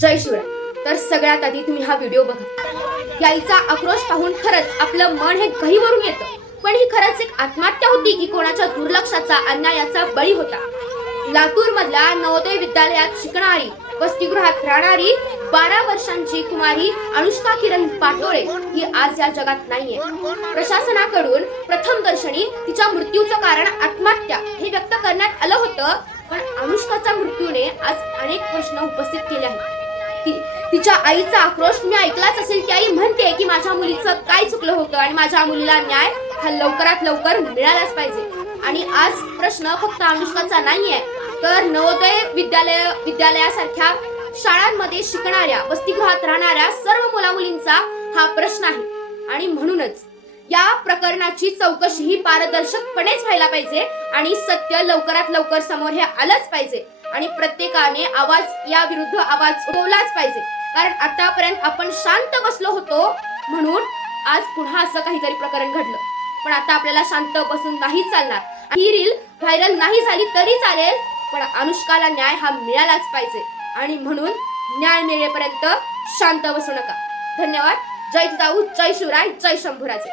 जय शिवराय। तर सगळ्यात आधी तुम्ही हा व्हिडिओ बघा। याईचा आक्रोश पाहून खरंच आपलं मन हे गहिवरून येतं, पण ही खरंच एक आत्महत्या होती की कोणाच्या दुर्लक्षाचा अन्यायाचा बळी होता? लातूर मधल्या नवोदय विद्यालयात शिकणारी वसतिगृहात राहणारी 12 वर्षांची कुमारी अनुष्का किरण पाटोळे ही आज या जगात नाहीये। प्रशासनाकडून प्रथम दर्शनी तिच्या मृत्यूचं कारण आत्महत्या हे व्यक्त करण्यात आलं होतं, पण अनुष्काच्या मृत्यूने आज अनेक प्रश्न उपस्थित केले आहेत। तिच्या आईचा आक्रोश मी ऐकलाच असेल की आई म्हणते की माझ्या मुलीचं काय चुकलं होतं आणि माझ्या मुलीला न्याय हा लवकरात लवकर मिळालाच पाहिजे। आणि आज प्रश्न फक्त अनुष्काचा नाहीये, तर नवोदय विद्यालयासारख्या शाळांमध्ये शिकणाऱ्या वसतिगृहात राहणाऱ्या सर्व मुलामुलींचा हा प्रश्न आहे। आणि म्हणूनच या प्रकरणाची चौकशी ही पारदर्शकपणेच व्हायला पाहिजे आणि सत्य लवकरात लवकर समोर हे आलंच पाहिजे आणि प्रत्येकाने आवाज या विरुद्ध आवाज उठवलाच पाहिजे। कारण आतापर्यंत आपण शांत बसलो होतो म्हणून आज पुन्हा असं काहीतरी प्रकरण घडलं, पण आता आपल्याला शांत बसून नाही चालणार। ही रील व्हायरल नाही झाली तरी चालेल, पण अनुष्काला न्याय हा मिळालाच पाहिजे आणि म्हणून न्याय मिळेपर्यंत शांत बसू नका। धन्यवाद। जय जिजाऊ, जय शिवराय, जय शंभूराजे।